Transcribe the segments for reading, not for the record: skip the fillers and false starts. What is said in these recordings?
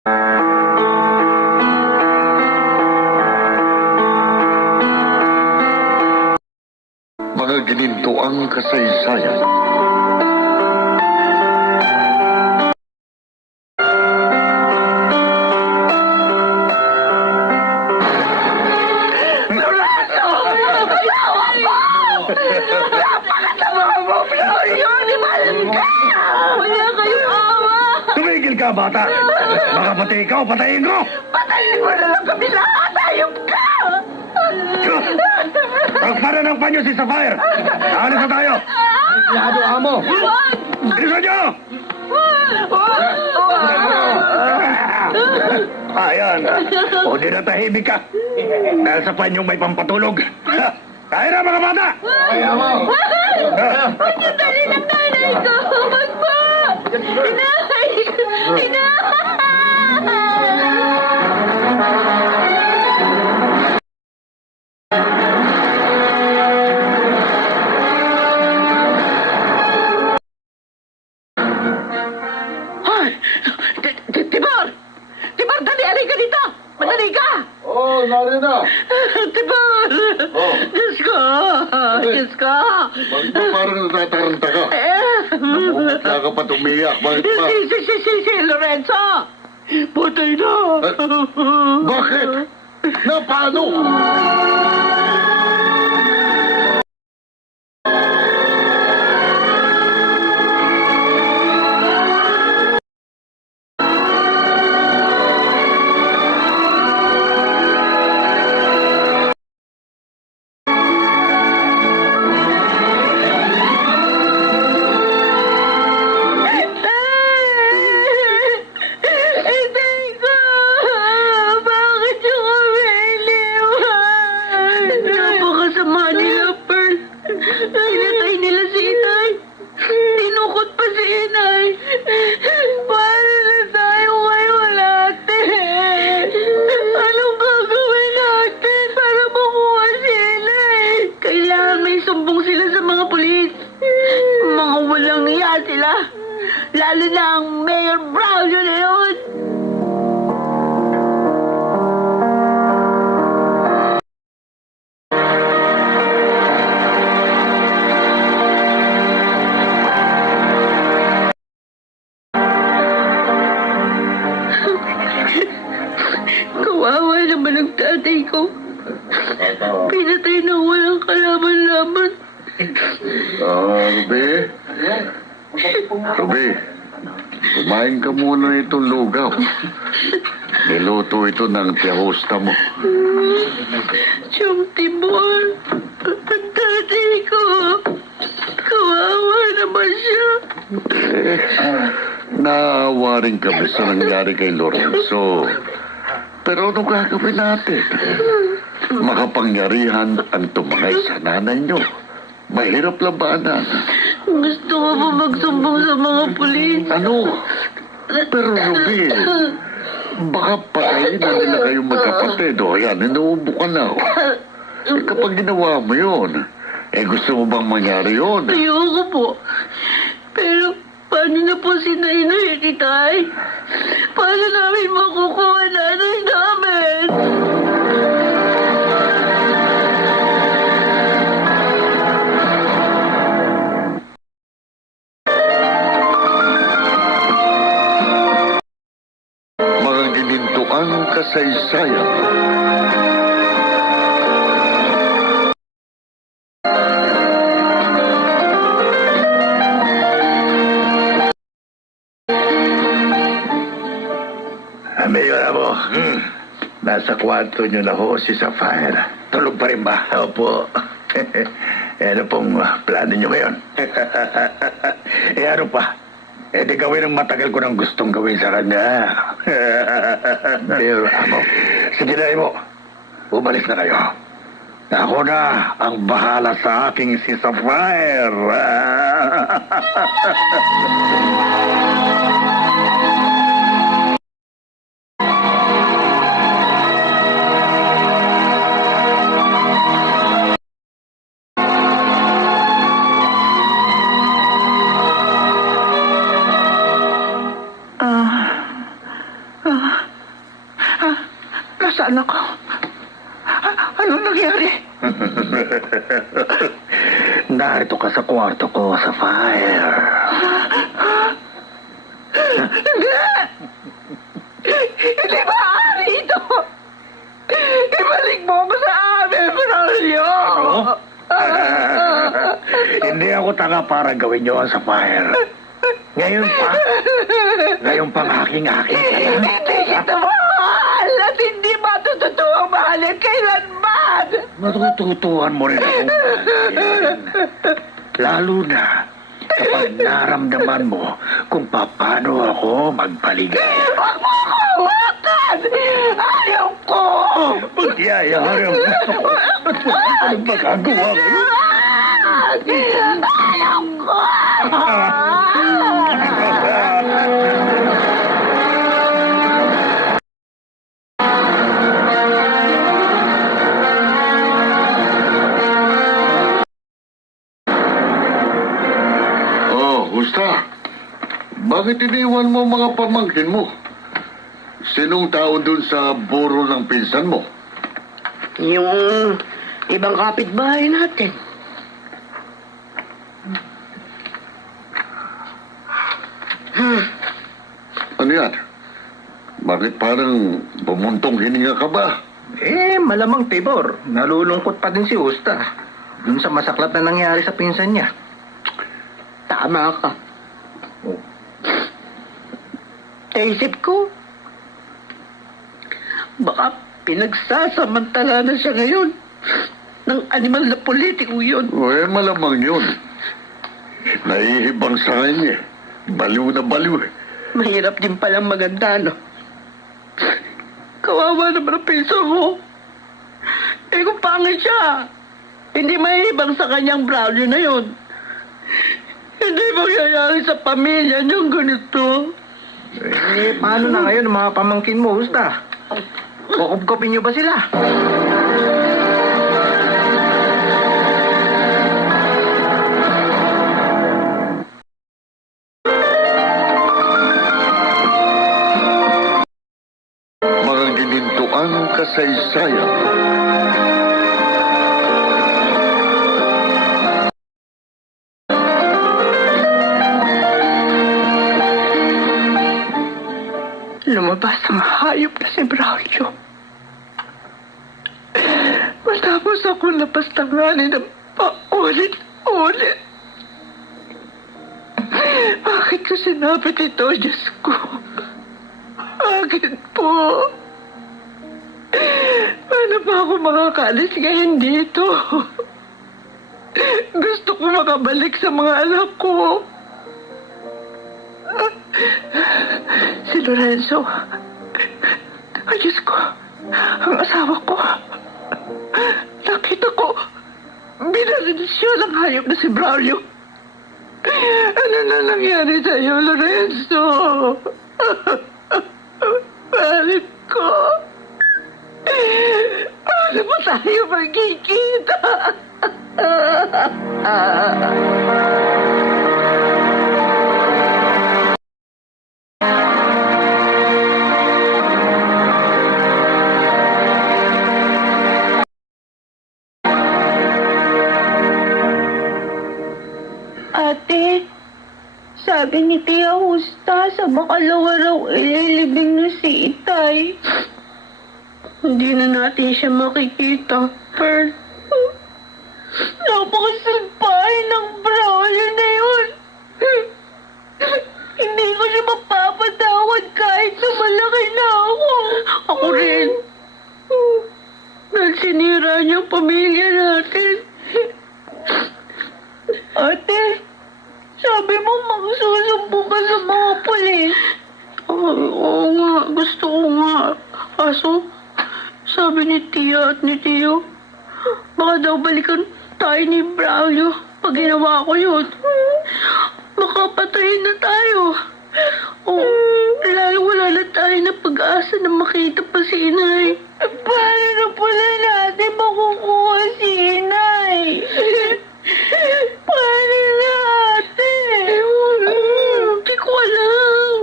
Mga ginintuang kasaysayan. Tumigil ka, bata! Baka pati ikaw, patayin ko! Patayin mo na lang kami lahat! Ayop ka! Pagpara ng panyo si Sapphire! Alis na tayo! Sigurado, amo! Bilisan nyo! Ayan. O di na tahimik ka. Dahil sa panyong may pampatulog. Kaya na, mga bata! Ay, amo! Dali ng nanay ko! Wag po! Inay! Inay! Ay! Tibor! Tibor, dali! Alay ka dito! Madali ka! Oo, narin na! Tibor! Oh. Diyos ko! Diyos ko! Bakit ba parang natataranta ka? Namumutla ka pa tumiyak. Bakit ba? Si Lorenzo! Patay na! Bakit? Na paano? Hindi ko! Bakit yung kami iniwan? Napakasama nila, Pearl. Pinatay nila si Inay. Tinukot pa si Inay. Paano na tayo ngayon natin? Anong gagawin natin para makuha si Inay? Kailangan may sumbong sila sa mga pulis. Mga walang iya sila. Lalo na ang Mayor Braulio na yun. Kawawa naman ang tatay ko. Pinatay na walang kalaban-laban. Ruby? Ruby, kumain ka muna nitong lugaw. Niluto ito ng tiyahosta mo. Siyang Tibor, ang tatay ko. Kawawa naman siya. Naawa rin kami sa nangyari kay Lorenzo. Pero ano gagawin natin? Makapangyarihan ang tumangay sa nanay nyo. Mahirap labanan. Gusto ko pa magsumbong sa mga pulis. Ano? Pero Ruby, baka patayin na nila kayong magkapatid. O yan, inuubo ka na. Kapag ginawa mo yun, gusto mo bang mangyari yun? Ayoko po. Pero paano na po si Nainay, Titay? Paano namin makukuha nanay namin? Mga ginintuang kasaysayan. Mayor mo. Nasa kwarto nyo na ho si Sapphire. Tulog pa rin ba? Opo. Ano pong plano nyo ngayon? Ano pa? Di gawin ang matagal ko nang gustong gawin sa kanya. Mayor Amo. Sige na mo. Umalis na kayo. Ako na ang bahala sa aking si Sapphire. Nasaan ako? Ano nangyari? Narito ka sa kwarto ko, sa fire. Hindi! Hindi maaari ito! Ibalik mo ko sa amin, Braulio! Hindi ako tanga para gawin yun sa fire. Ngayon pa ang aking-aking. Hindi kita mahal at hindi matututuang mahalin kailanman. Matututuhan mo rin akong mahalin. Lalo na kapag naramdaman mo kung paano ako magpaligay. Huwag mo ako hawakan! Ayaw ko! Magyayahan ang gusto ko at wala ka nang magagawa ngayon. Ayaw ko! Gusta, bakit iniwan mo mga pamangkin mo? Sinong tao dun sa buro ng pinsan mo? Yung ibang kapitbahay natin. Ano yan? Bakit parang bumuntong hininga ka ba? Malamang Tibor. Nalulungkot pa din si Usta. Dun sa masaklap na nangyari sa pinsan niya. Tama ka. Naisip ko, baka pinagsasamantala na siya ngayon ng animal na politiko yun. Malamang yun. Naihibang sa kanya. Baliw na baliw. Mahirap din palang maganda, no? Kawawa naman ang piso mo. Kung pangit siya, hindi mahibang sa kanyang Braulio na yun. Hindi mangyayari sa pamilya niyang ganito. Paano na ngayon ang mga pamangkin mo, Usta? Kukupkopin niyo ba sila? Mga ginintuang kasaysayan. Lumabas ang hayop na si Braulio. Matapos ako napastanganin ng paulit-ulit. Bakit ko sinabi ito, Diyos ko? Bakit po? Paano ba ako makakalis ngayon dito? Gusto ko makabalik sa mga anak ko. Si Lorenzo. Ay, Diyos ko. Ang asawa ko. Nakita ko. Binaril ng hayop na si Braulio. Ano na nangyari sa'yo, Lorenzo? Balik ko. Paano ba tayo magkikita? Ate, sabi ni Tia Justa sa makalawa raw ililibing na si Itay. Hindi na natin siya makikita, Pearl. Napakasalbahe ng Braulio na yun. Hindi ko siya mapapatawad kahit na malaki na ako. Ako rin. Dahil sinira niya ang pamilya natin. Ate, sabi mo magsusumbo ka sa mga pulis. Oo nga, gusto ko nga. Kaso, sabi ni Tia at ni Tio, baka daw balikan tayo ni Braulio pag ginawa ko yun. Baka patayin na tayo. O, lalo wala na tayo na pag-asa na makita pa si Inay. Paano na pala natin makukuha si Inay? Paano natin? Hindi ko alam.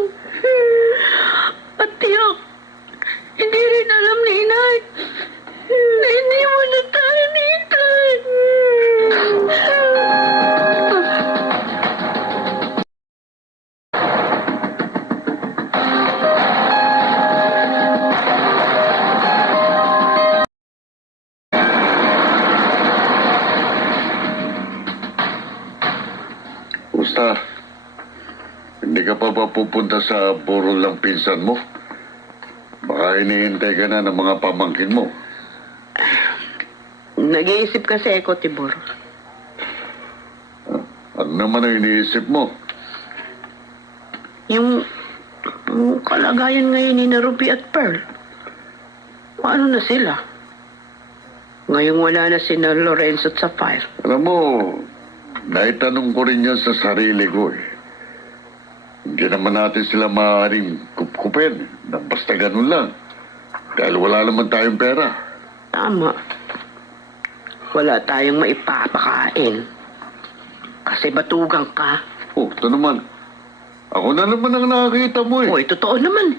At tiyak, hindi rin alam ni Inay. pupunta sa burol ng pinsan mo? Baka hinihintay ka na ng mga pamangkin mo. Nag-iisip kasi ako, Tibor. Ano naman ang iniisip mo? Yung kalagayan ngayon ni na Ruby at Pearl. Paano na sila? Ngayong wala na sina Lorenzo at Sapphire. Alam mo, naitanong ko rin yan sa sarili ko eh. Hindi naman natin sila maaaring kupkupin na basta ganun lang. Dahil wala naman tayong pera. Tama. Wala tayong maipapakain. Kasi batugang ka. Oh, ito naman. Ako na naman ang nakakita mo eh. Uy, totoo naman.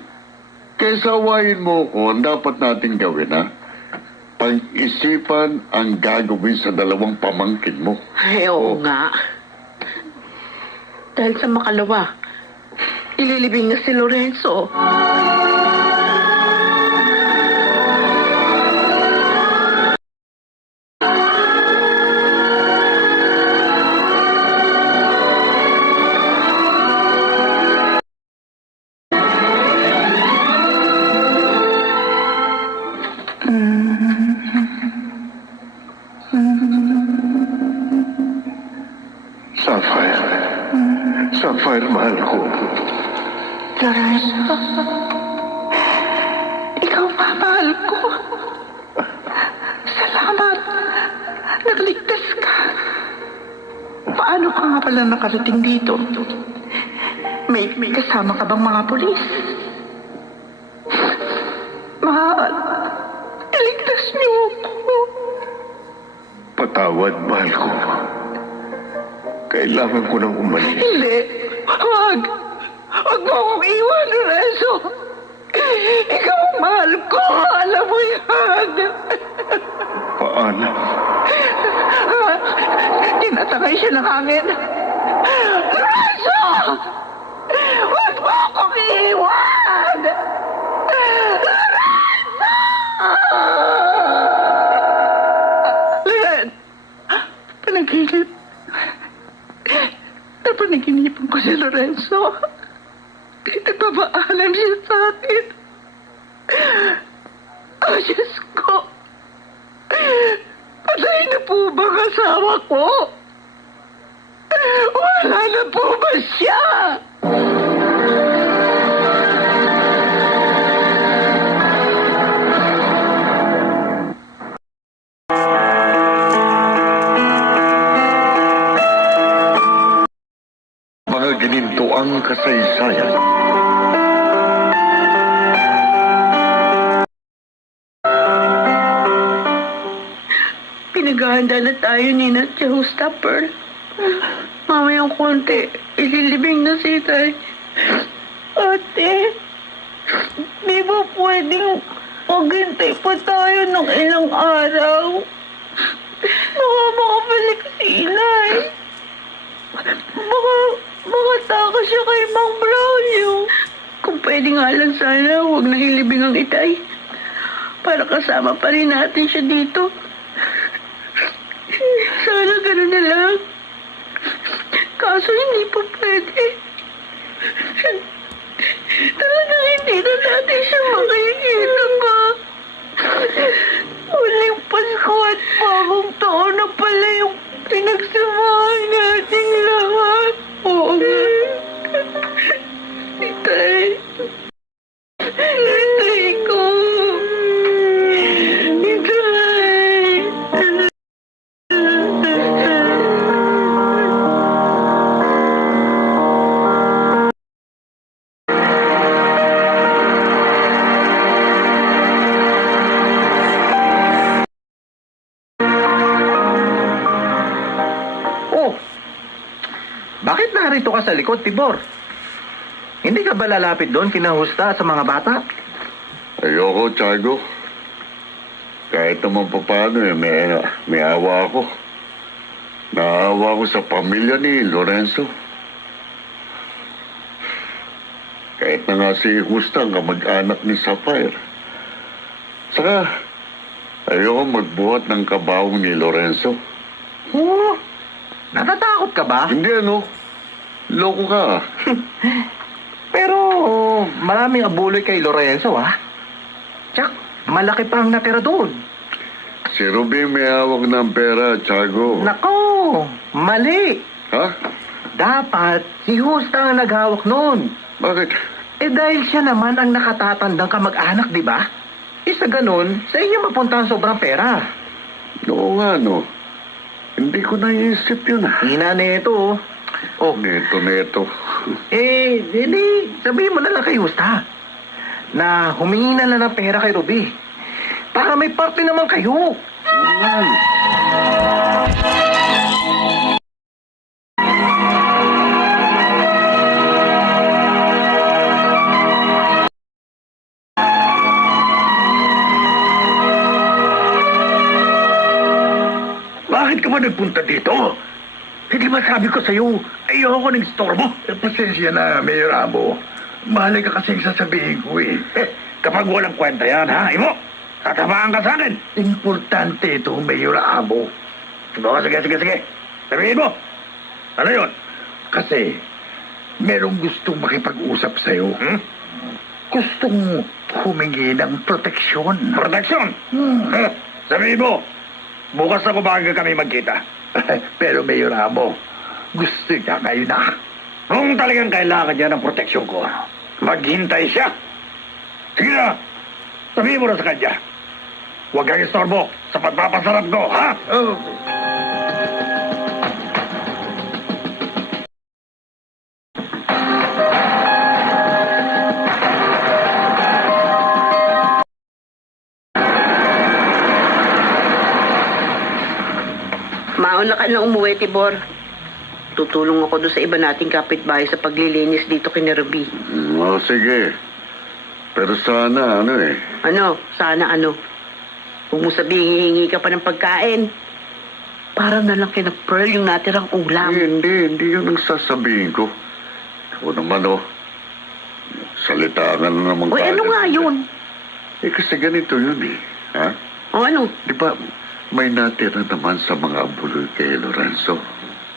Kaysa awayin mo ko, ang dapat natin gawin ha? Pag-isipan ang gagawin sa dalawang pamangkin mo. Ay, oo nga. Dahil sa makalawa, ililibing na si Lorenzo. Sapphire. Sapphire, mahal ko. Lorenzo, ikaw pa, mahal ko. Salamat. Nagligtas ka. Paano ka nga pala nakarating dito? May kasama ka bang mga polis? Mahal, iligtas niyo ako. Patawad, mahal ko. Kailangan ko nang umalis. Hindi. Huwag. Huwag mo akong iwan, Lorenzo. Ikaw ang mahal ko. Alam mo yan. Paano? Tinatangay siya ng hangin. Lorenzo! Huwag mo akong iwan! Lorenzo! Len! Panaginip. Napanaginipan ko si Lorenzo. Nagpapaalam siya sa akin. Oh, Diyos ko. Patay na po ba ang asawa ko? Wala na po ba siya? Mga gininto ang kasaysayan. Pinaghahanda na tayo ni Nat Jahusta, Pearl. Mamayang konti, ililibing na si Tay. Ate, di ba pwedeng maghintay pa tayo ng ilang araw? Baka makabalik si Inay. Baka taka siya kay Mang Braulio. Kung pwede nga lang sana, huwag nang ilibing ang Itay. Para kasama pa rin natin siya dito. Sana gano'n na lang. Kaso hindi pa pwede. Talagang hindi na natin siya makikita pa. Huling Pasko at bagong taon na pala yung pinagsamahan nating lahat. Oo nga. Itay. Itay ko. Itay. Oh, bakit narito ka sa likod, Tibor? Hindi ka ba lalapit doon kinahusta sa mga bata? Ayoko, Tiago. Kahit naman pa paano eh, may awa ako. Naawa ako sa pamilya ni Lorenzo. Kahit na nga si Justa ang kamag-anak ni Sapphire. Saka, ayoko magbuhat ng kabawong ni Lorenzo. Natatakot ka ba? Hindi ano, loko ka. maraming abuloy kay Lorenzo, ha? Tsak, malaki pa ang natira doon. Si Ruby may hawak ng pera, Tiago. Nako, mali. Ha? Dapat si Justa ang naghawak noon. Bakit? Eh dahil siya naman ang nakatatandang kamag-anak, di ba? Eh sa ganun, sa inyo mapunta ang sobrang pera. Oo nga, no. Hindi ko naisip yun, ah. Hina na ito, oh. Oh, Neto. eh, hindi. Sabihin mo na lang kay Justa na humingi na lang ng pera kay Ruby. Para may parte naman kayo. Ayan. Bakit ka ba nagpunta dito? Hindi ba sabi ko sa'yo, ayoko ng store mo? Pasensya na, Mayor Abo. Mahal ka kasing sasabihin ko eh. Kapag walang kwenta yan, ha? Imo, tatamaan ka sa akin. Importante ito, Mayor Abo. Sige. Sabihin mo. Ano yun? Kasi, merong gustong makipag-usap sa'yo. Gustong humingi ng proteksyon. Proteksyon? Sabihin mo, bukas na kumaga kami magkita. Pero Mayor Abo, gusto niya ngayon na. Kung talagang kailangan niya ng proteksyon ko, maghintay siya. Sige na, sabihin mo na sa kanya. Huwag kang istorbo sa pagpapasarap ko, ha? Oh. Mauna ka na umuwi, Tibor. Tutulong ako doon sa iba nating kapitbahay sa paglilinis dito kay Ruby. Sige. Pero sana, Ano? Sana ano? Huwag mo sabihin hihingi ka pa ng pagkain. Para na lang kina Pearl yung natirang ulam. Hindi yun ang sasabihin ko. O naman, salita ka na naman. Uy, ano nga yun? Kasi ganito yun, ha? O ano? Di ba, may natira naman sa mga abuloy kay Lorenzo.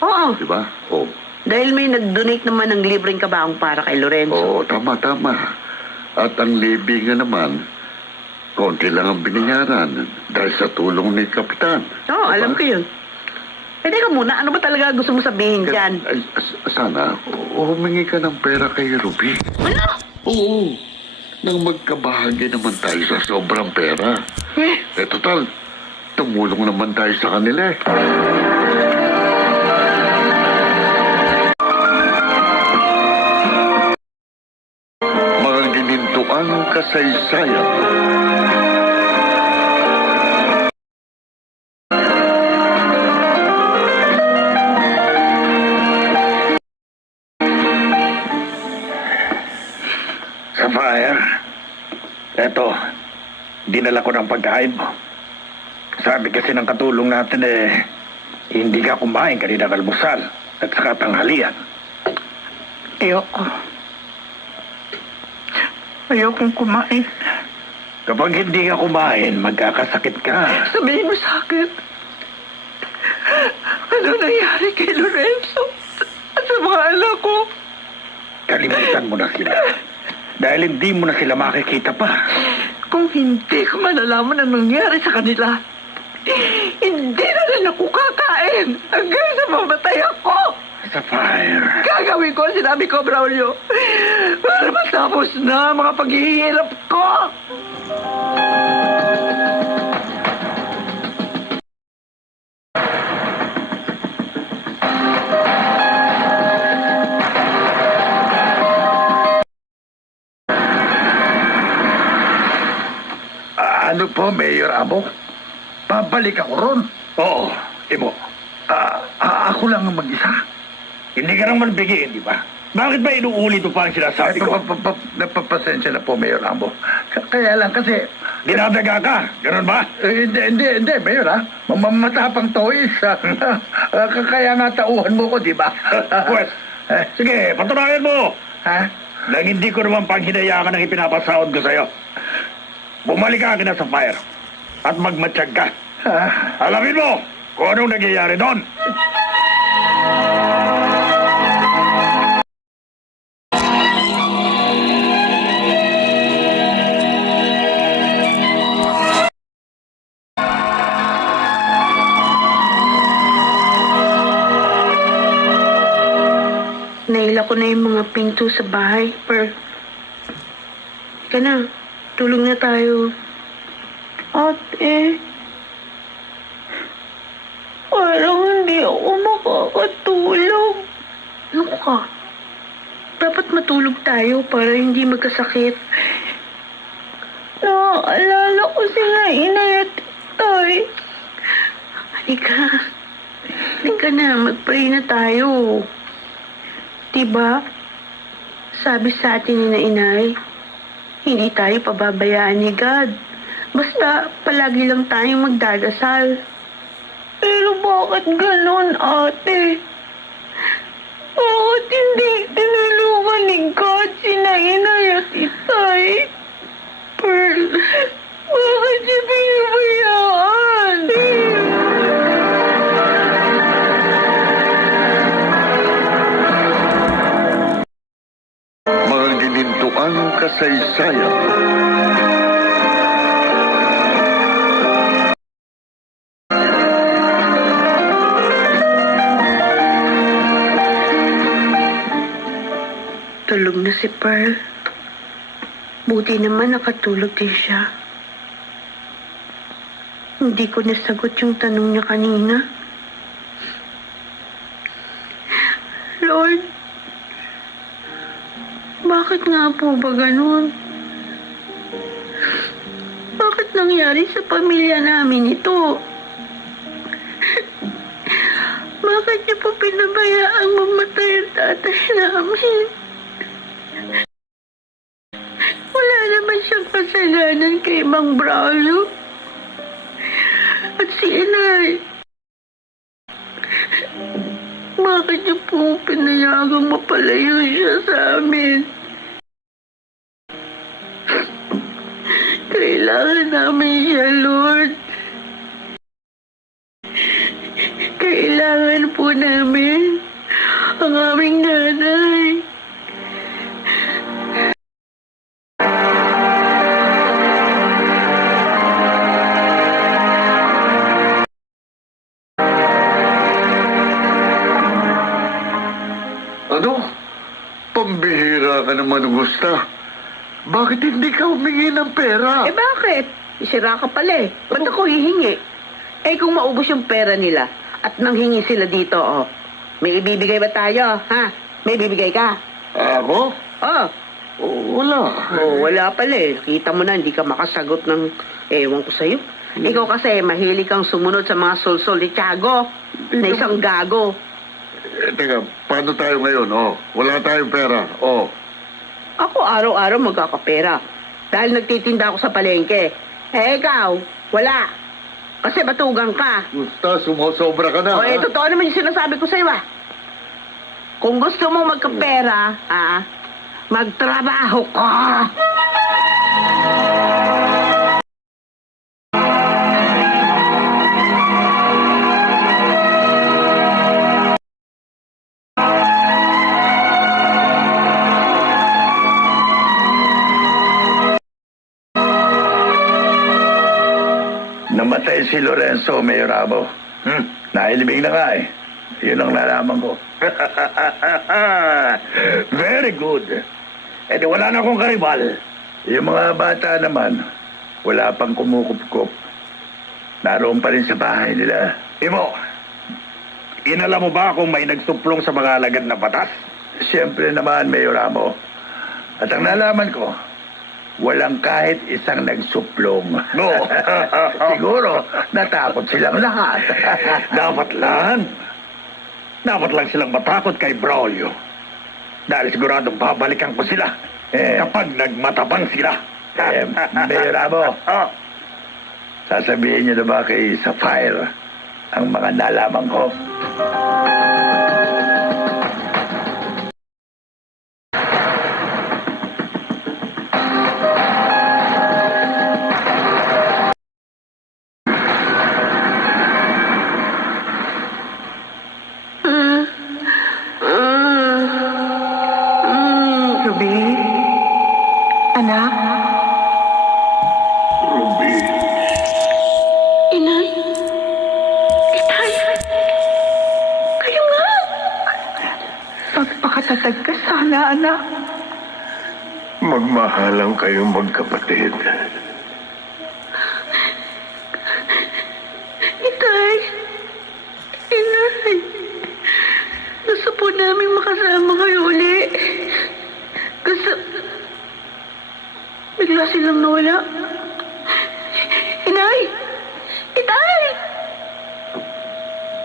Oo. Di ba? Oo. Dahil may nag-donate naman ng libreng kabaong para kay Lorenzo. Oo, tama. At ang libingan naman, konti lang ang binayaran dahil sa tulong ni Kapitan. Oo, Diba? alam ko yun. Eh, teka muna, ano ba talaga gusto mo sabihin dyan? Sana, humingi ka ng pera kay Ruby. Ano? Oo. Nang magkabahagi naman tayo sa sobrang pera. Total, tumulong naman tayo sa kanila. Mga ginintuang kasaysayan. Sapphire, eto, dinala ko ng pagkain mo. Sabi kasi ng katulong natin hindi ka kumain kanina ng almusal at saka tanghalian. Ayokong kumain. Kapag hindi ka kumain, magkakasakit ka. Sabihin mo sa akin, ano nangyari kay Lorenzo at sa mga anak ko? Kalimutan mo na sila. Dahil hindi mo na sila makikita pa. Kung hindi ko malalaman ang nangyari sa kanila, hindi na rin ako kakain hanggang sa mamatay ako. Sapphire. Gagawin ko ang sinabi ko, Braulio, para matapos na ang mga paghihirap ko. Ano po, Mayor Abo? Babalik ako ron. Oo, Imo. Ako lang ang mag-isa. Hindi ka naman bigyan, di ba? Bakit ba inuulit mo pa ang sinasabi ko? Napapasensya na po, Mayor Abo. Kaya lang kasi... Dinadaga ka, ganun ba? Hindi, Mayor, ha? Matapang toys. Kaya nga tauhan mo ko, di ba? Pwes, sige, patunayan mo. Ha? Nang hindi ko naman panghinayakan ang ipinapasahod ko sa'yo. Bumalik ka akin sa fire at magmatsyag ka. Alamin mo kung anong nangyayari doon. ko na yung mga pinto sa bahay, Pearl. Ika na, tulog na tayo. Ate, parang hindi ako makakatulog. Ano ka? Dapat matulog tayo para hindi magkasakit. Naaalala ko sila inay at tay. Halika. Halika na, mag-pray na tayo. Diba? Sabi sa atin ni na inay, hindi tayo pababayaan ni God. Basta palagi lang tayong magdadasal. Pero bakit ganon, ate? Bakit hindi tinulungan ni God si Inay at Itay? Pearl, bakit siya pinabayaan? Mga ginintuang kasaysayan. Tulog na si Pearl. Buti naman nakatulog din siya. Hindi ko nasagot yung tanong niya kanina. Lord, bakit nga po ba ganun? Bakit nangyari sa pamilya namin ito? Bakit niyo po pinabayaang mamatay ang tatay namin? Wala naman siyang kasalanan kay Mang Braulio. At si Inay. Bakit niyo po pinayagang mapalayo siya sa amin? Kailangan namin siya, Lord. Kailangan po namin ang aming nanay. Ano? Pambihira ka naman, Gusta. Bakit hindi ka humingi ng pera? Eh bakit? Isira ka pala eh. Ba't ako hihingi? Eh kung maubos yung pera nila at nanghingi sila dito, oh. May ibibigay ba tayo, ha? May ibibigay ka? Ako? Oh. Wala. Oh, wala pala eh. Kita mo na, hindi ka makasagot ng ewan ko sa'yo. Ikaw kasi, mahilig kang sumunod sa mga solsol ni Tiago na isang gago. Teka, paano tayo ngayon? Wala tayong pera. Ako araw-araw magkakapera. Dahil nagtitinda ako sa palengke. Eh, ikaw, wala. Kasi batugang ka. Gusta, sumusobra ka na. O, eh, totoo naman yung sinasabi ko sa'yo, ah. Kung gusto mong magkapera, magtrabaho ka. Namatay si Lorenzo Mayorabo. Nailibing na nga eh. Yun ang nalaman ko. Very good. Eh di wala na akong karibal. Yung mga bata naman, wala pang kumukup-kup. Naroon pa rin sa bahay nila. Imo, inala mo ba kung may nagsuplong sa mga alagad na batas? Siyempre naman, Mayoramo. At ang nalaman ko, walang kahit isang nagsuplong. No. Siguro, natakot silang lahat. Dapat lang silang matakot kay Braulio. Dahil siguradong babalikan ko sila kapag nagmatabang sila. Mayoramo, sasabihin niyo na ba kay Sapphire ang mga nalaman ko? Ruby? Anak? Ruby. Inay? Itay? Kayo nga? anak. Magmahalang kayong magkapatid. Itay! Inay! Gusto po namin makasama kayo uli. Gusto... Bigla silang nawala. Inay! Itay!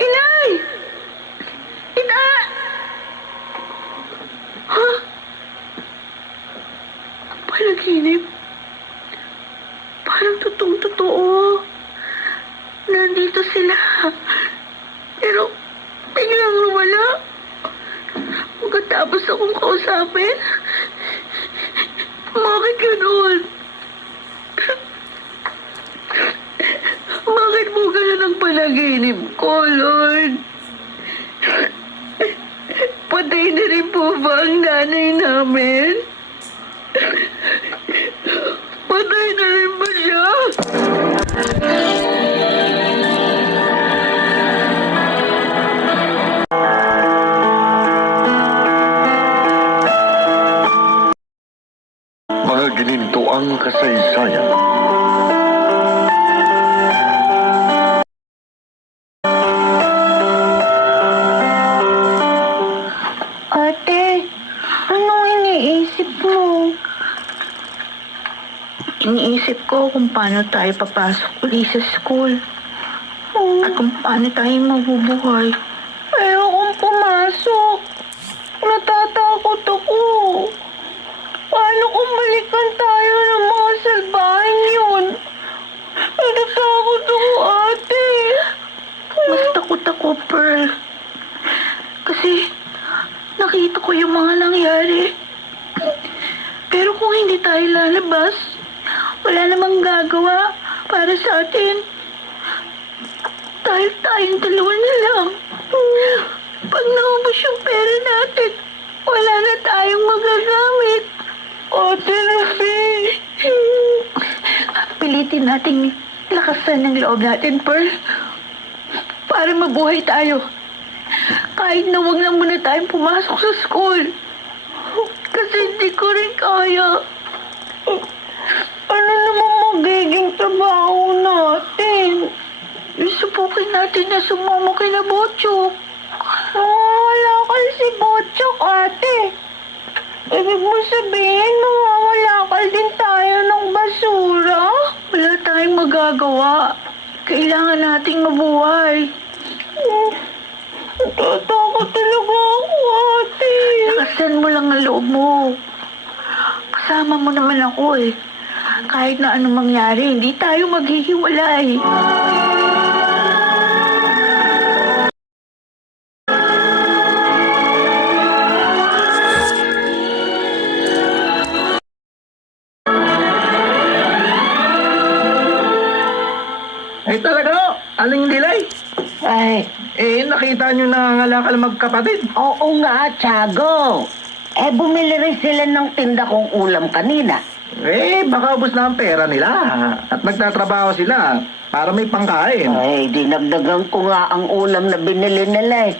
Inay! Itay! Ha? Panaginip? Parang totoong-totoo. Nandito sila. Pero biglang lumala. Pagkatapos akong kausapin, bakit ganun? Bakit mo ganun ang panaginip ko, Lord? Patay na rin po ba ang nanay namin? Patay na rin ba siya? Mga ginintuang kasaysayan. Ate, anong iniisip mo? Iniisip ko kung paano tayo papasok uli sa school. At kung paano tayo mabubuhay. Ayokong pumasok. Natatakot ako. Paano kung balikan tayo ng mga salbahing yun? Natatakot ako, ate. Mas takot ako, Pearl. Kasi nakita ko yung mga nangyari. Pero kung hindi tayo lalabas, wala namang gagawa para sa atin. Dahil tayong dalawa na lang. Pag naubos yung pera natin, wala na tayong magagamit. Ate Rafi. Pilitin nating lakasan ng loob natin, Pearl. Para mabuhay tayo. Kahit na wag lang muna tayong pumasok sa school. Kasi hindi ko rin kaya. Ano naman magiging trabaho natin? Isubukin natin na sumama kina Botchok. Wala kasi si Botchok, ate. Ibig mo sabihin, mawawalakal din tayo ng basura? Wala tayong magagawa. Kailangan nating mabuhay. Natatakot talaga ako, ate. Lakasan mo lang ang loob mo. Kasama mo naman ako eh. Kahit na anong mangyari, hindi tayo maghihiwalay. Ay talaga, aling dilay. Ay, Nakita nyo nangangalakal magkapatid. oo nga, Tiago. Bumili rin sila ng tinda kong ulam kanina. Baka ubos na ang pera nila. At nagtatrabaho sila para may pangkain. Ay, dinagdagan ko nga ang ulam na binili nila eh.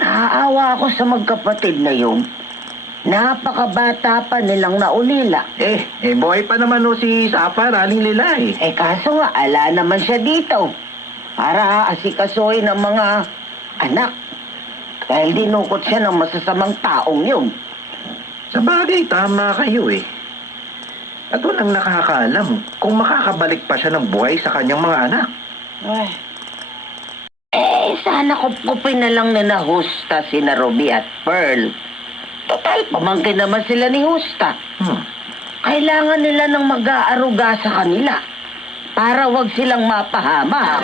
Naaawa ako sa magkapatid na yun. Napakabata pa nilang naulila. Boy pa naman o si Safar, aling lilay. Kaso nga, ala naman siya dito. Para asikasuhin ng mga anak. Dahil dinukot siya ng masasamang taong yun. Sa bagay, tama kayo eh. At walang nakakaalam kung makakabalik pa siya ng buhay sa kanyang mga anak. Sana kupkupin na lang ni na Husta sina Ruby at Pearl. Total, pamangkin naman sila ni Husta. Kailangan nila ng mag-aaruga sa kanila para wag silang mapahamak.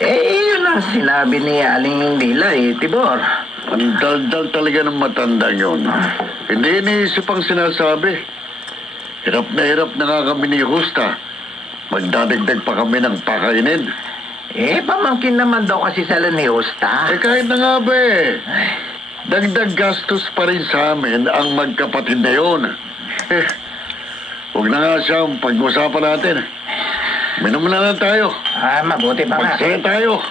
Yun ang sinabi ni Aling Dilay, Tibor. Ang daldal talaga ng matandang yun. Hindi iniisip ang sinasabi. Hirap na nga kami ni Justa. Magdadagdag pa kami ng pakainin. Pamangkin naman daw kasi sila ni Justa. Kahit na nga ba eh. Dagdag gastos pa rin sa amin ang magkapatid na yun. Huwag na nga siyang pag-usapan natin. Minom na lang tayo. Mabuti pa nga. Magsaya tayo.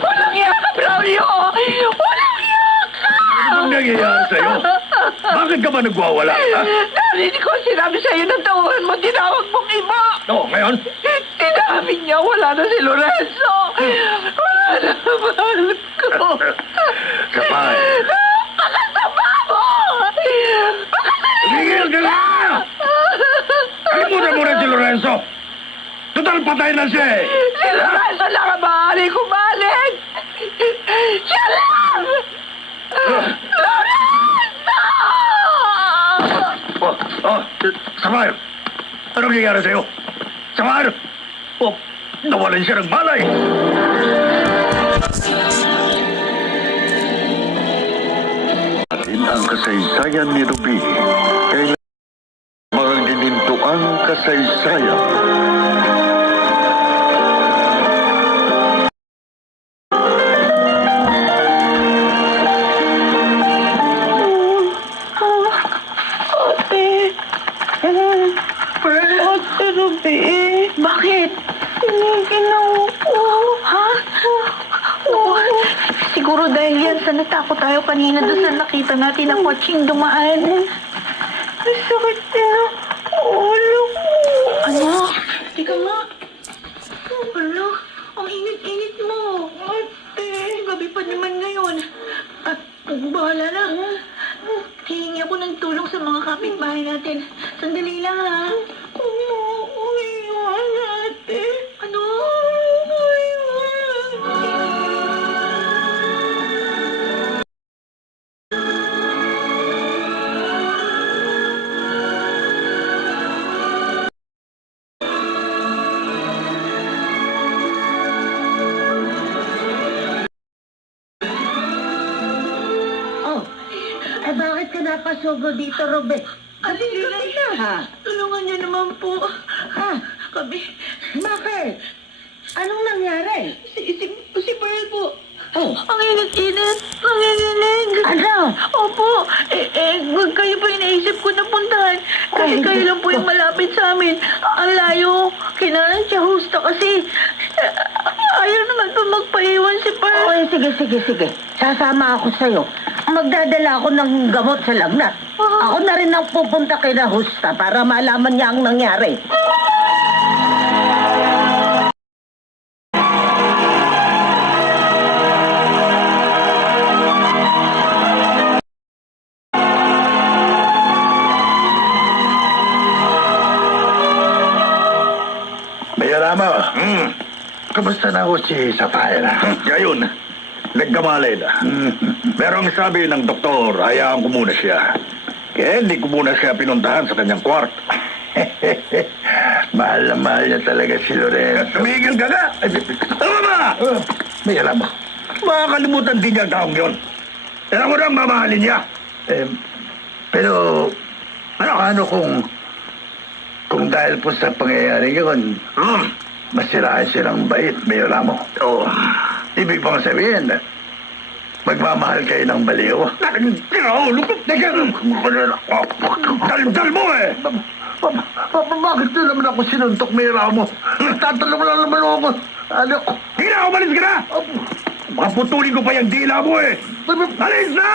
Walang iya ka, Braulio! Walang iya ka! Anong nangyayari sa'yo? Bakit ka ba nagwawala? Ha? Narinig ko sinabi sa'yo ng tauhan mo, tinawag mong iba! Ngayon? Sinabi niya, wala na si Lorenzo! Wala na, mahal ko! Kapay. Pakasama mo! Tigil ka na! Kalimutan mo na si Lorenzo! Total patay na siya eh! Si Lorenzo lang ang maaari kumalik! Siya lang! Lorenzo! Samar! Anong nangyayari sa'yo? Samar! Nawalan siya ng malay! Atin ang kasaysayan ni Ruby. Kailangan mga ginintuang kasaysayan. Ate. Ate Ruby. Bakit? Tiniginaw ko. Ha? Siguro dahil yan sa natakot tayo kanina doon sa nakita natin ang kotseng dumaan. Ang sakit din ang ulo ko. Ano? Tika nga. Ano? Ang init-init mo. Ate, gabi pa naman ngayon. At bahala na. Hihingi ako ng tulong sa mga kapitbahay natin. Sandali lang, ha? Ano? Umiwan, ate. Ano? Oh, bakit ka napasugo dito, Robert? Ate, gabi na. Ha? Tulungan niyo naman po. Ha? Gabi. Bakit? Anong nangyari? Si Pearl po. Oh, Ang init-init. Nanginginig. ano? Opo. Kayo po yung naisip ko na puntahan. Kasi Ay, kayo lang po yung Diyos ko. malapit sa amin. Ang layo. Kailangan siya husta kasi ayaw naman po magpaiwan si Pearl. Okay, sige. Sasama ako sa'yo. Magdadala ako ng gamot sa lagnat. Ako na rin ang pupunta kay na Justa para malaman niya ang nangyari. Mayarama, kamusta na ho si Sapphire? Ngayon, nagkamalay na. Pero ang sabi ng doktor, hayaan ko muna siya. Kaya hindi ko muna siya pinuntahan sa kanyang kwarto. Mahal na mahal niya talaga si Lorenzo. Tumigil ka nga! Tama ba? Mayarama, makakalimutan din niya ang taong yun. Alam mo na ang mamahalin niya. Pero, ano kung dahil po sa pangyayari yun, masiraan silang bait, Mayor Ramo. Oo. Ibig pang sabihin, magmamahal kayo ng baliw. Dal mo eh! Bakit na naman ako sinuntok, Mayor Ramo? Tatanong lang naman ako. Ano ko? Hina, umalis ka na! Makaputulin ko pa yung dila mo eh! Alis na!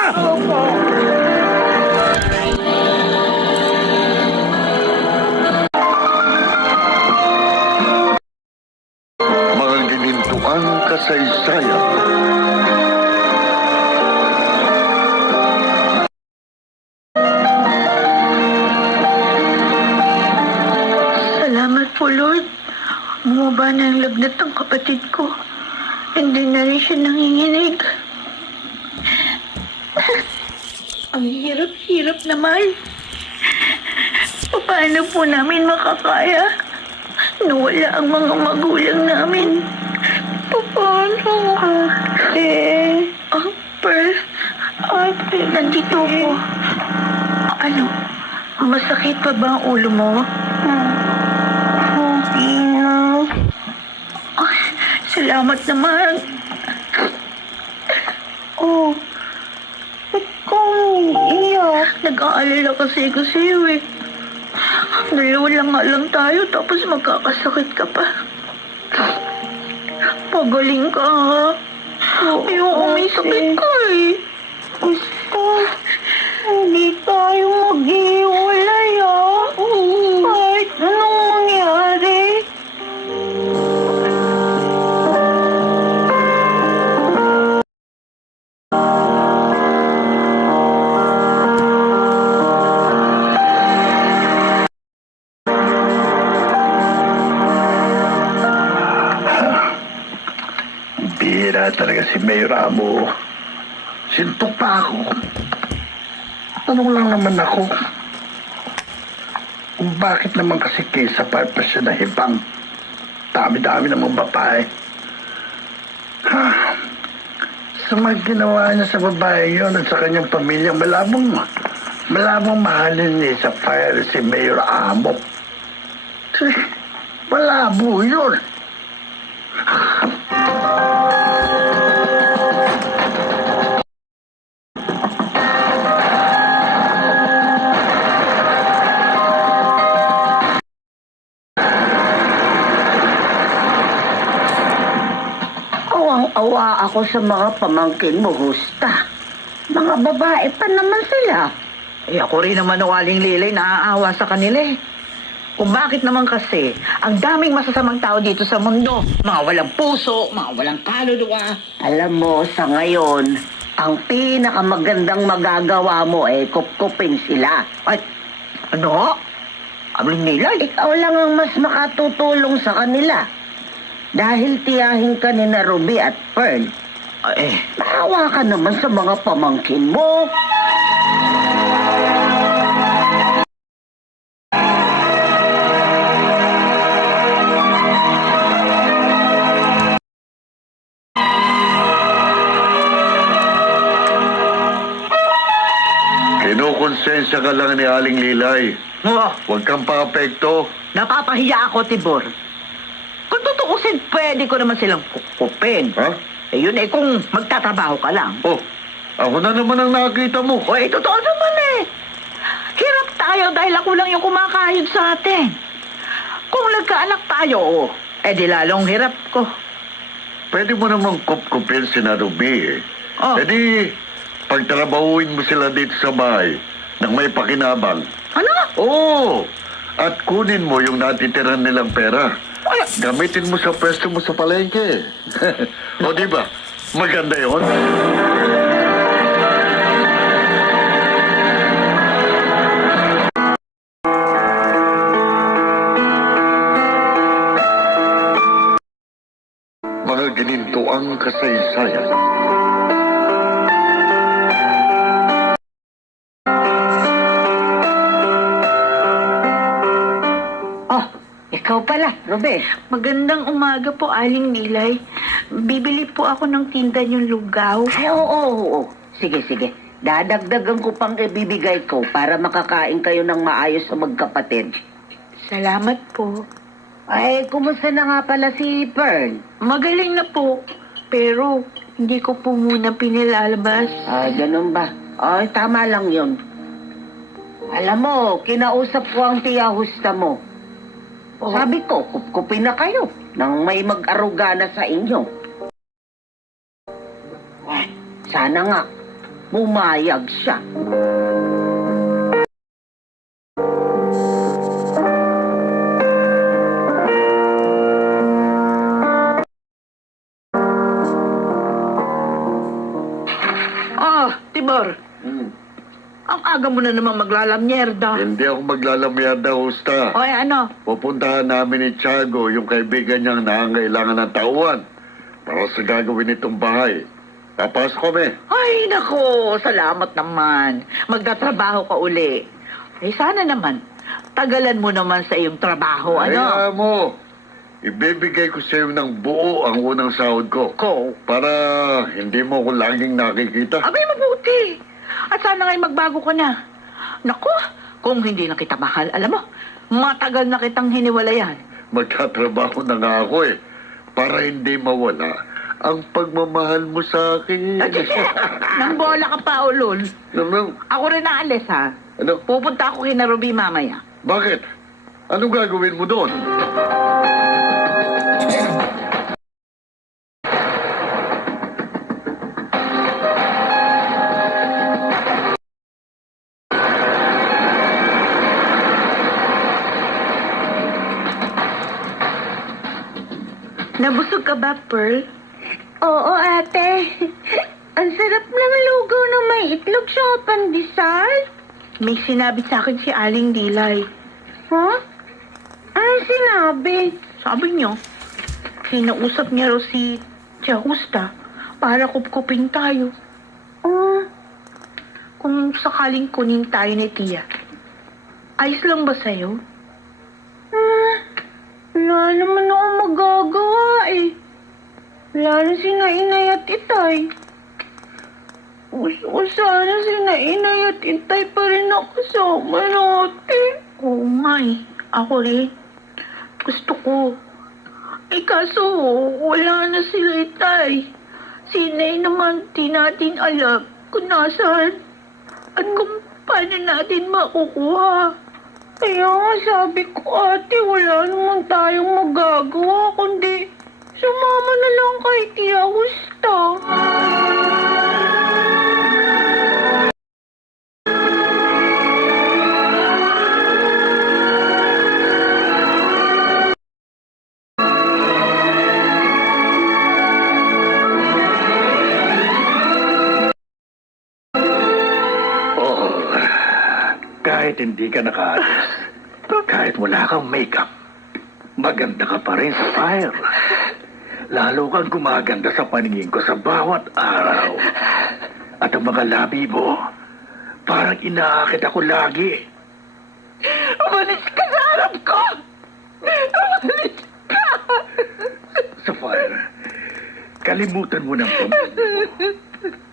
Mga ginintuang kasaysayan. Salamat po, Lord. Bumaba na ang lagnat ng kapatid ko. Hindi na rin siya nanginginig. Ang hirap-hirap naman. Paano po namin makakaya? nawala ang mga magulang namin. Paano? Pearl, nandito ako. Ano? Masakit pa ba ang ulo mo? Hindi na. Salamat naman. Oh, ba't ka iiyak? Nag-aalala kasi ko sa'yo eh. Dalawa nga lang tayo tapos magkakasakit ka pa. Pagaling ka ha. Ayoko may sakit ka eh. Gusto, hindi tayo mag-iwalay ah. Kahit anong mangyari. Bira talaga si Mayor Amo. Sintok pa ako. Tanong lang naman ako. Kung bakit naman kasi kaysa pa siya na hibang. Dami-dami namang babae. Ha? Sa mga ginawa niya sa babae yun at sa kanyang pamilya, malabong mahalin ni sa fire si Mayor Amo. Malabo yun. Awang-awa ako sa mga pamangkin mo, Husta. Mga babae pa naman sila. Ako rin naman Aling Lilay, naaawa sa kanila eh. Kung bakit naman kasi, ang daming masasamang tao dito sa mundo. Mga walang puso, mga walang kaluluwa. Alam mo, sa ngayon, ang pinakamagandang magagawa mo ay kupkupin sila. Ay, ano? Aling Lilay? Ikaw lang ang mas makatutulong sa kanila. Dahil tiyahin ka ni na Ruby at Pearl, maawa ka naman sa mga pamangkin mo. Kinukonsensya ka lang ni Aling Lilay. Oh, Huwag kang pa-apekto. napapahiya ako, Tibor. Kung tutuusin, pwede ko naman silang kukupin. Ha? Yun kung magtatrabaho ka lang. Oh, ako na naman ang nakita mo. Totoo naman eh. Hirap tayo dahil ako lang yung kumakayod sa atin. Kung nagkaanak tayo, di lalong hirap ko. Pwede mo namang kupkupin si na Ruby eh. Oh. E di, pagtrabahuin mo sila dito sa bahay nang may pakinabang. Ano? Oo! At kunin mo yung natitiran nilang pera. Ay, Gamitin mo sa pwesto mo sa palengke. O di ba? Maganda yun. Mga gininto ang kasaysayan. Oh, ikaw pala, Ruby. Magandang umaga po, Aling Nilay. Bibili po ako ng tinda niyong lugaw. Ay, oo. Sige. Dadagdagan ko pang ibibigay ko para makakain kayo ng maayos sa magkapatid. Salamat po. Ay, kumusta na nga pala si Pearl? Magaling na po. Pero hindi ko po muna pinilalabas. Ay, ganun ba? Ay, tama lang yun. Alam mo, kinausap ko ang tiya Husta mo. Sabi ko, kupkupin na kayo nang may mag-aruga na sa inyo. Ay, sana nga, bumayag siya. Tibor, ang aga mo na naman maglalamyerda. Hindi ako maglalamyada, Husta. Ano? Pupuntahan namin ni Tiago, yung kaibigan niyang nangangailangan ng tauhan para sa gagawin nitong bahay. Tapos kami. Ay, nako, salamat naman. Magtatrabaho ka uli. Sana naman, tagalan mo naman sa iyong trabaho, ano? Kaya mo, ibibigay ko sa'yo ng buo ang unang sahod ko. Para hindi mo ko laging nakikita. Abay, mabuti. At sana nga'y magbago ka na. Naku, kung hindi na kita mahal, alam mo, matagal na kitang hiniwalayan. Magtatrabaho na nga ako eh. Para hindi mawala ang pagmamahal mo sa akin. Nang bola ka pa, ulol. Ano? Ako rin naalis, ha? Ano? Pupunta ako kina Ruby mamaya. Bakit? Anong gagawin mo doon? Nabusog ka ba, Pearl? Oo, ate. Ang sarap ng lugaw na may itlog siya pandesal. May sinabi sa akin si Aling Dilay. Huh? Ano sinabi? Sabi niyo, sinausap niya raw si Jahusta para kupkupin tayo. Oh, Kung sakaling kunin tayo ni Tia. Ayos lang ba sa'yo? wala naman ako magagawa eh. Wala na sina Inay at Itay. Gusto ko sana sina Inay at Itay pa rin ako kasama natin. Oo nga eh. Ako rin. Gusto ko. Eh kaso, wala na sila Itay. Si Inay naman, di natin alam kung nasaan. At kung paano natin makukuha. Kaya nga sabi ko, ate, wala naman tayong magagawa, kundi sumama na lang kay Tia Husta. Oh, kahit hindi ka nakaalis, kahit wala kang makeup, maganda ka pa rin sa fire. Lalo kang gumaganda sa paningin ko sa bawat araw. At ang mga labi mo, parang inaakit ako lagi. Umalis ka sa harap ko! Umalis ka! Sapphire, kalimutan mo ng pamilya mo.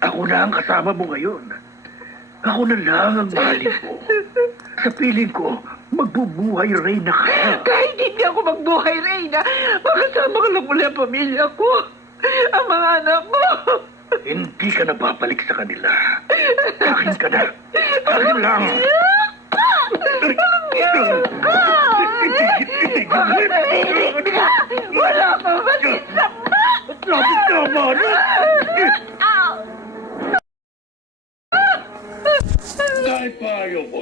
Ako na ang kasama mo ngayon. Ako na lang ang mahalin mo. Sa piling ko, magbubuhay Reyna ka. Kahit hindi ako magbuhay, Reyna, makasama ko lang muli ang pamilya ko. Ang mga anak mo. Hindi ka na babalik sa kanila. Akin ka na. Akin lang. Wala pa masisama! Lapit naman! Dahil pa ayaw mo.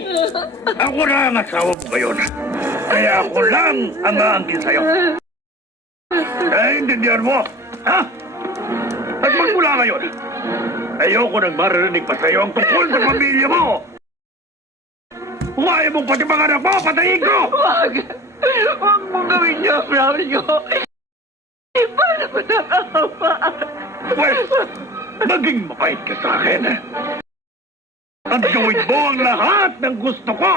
Ako na ang asawa mo ngayon. Kaya ako lang ang aangkin sa'yo. Intindihan mo? Ha? At magmula ngayon, ayoko nang maririnig pa sa'yo ang tungkol sa pamilya mo. Kung ayaw mong pati mga anak mo, patayin ko! Wag! Huwag mong gawin niyo, Braulio. Iba na ba nakakawa? Well, maging mapait ka sa akin. At gawin mo ang lahat ng gusto ko!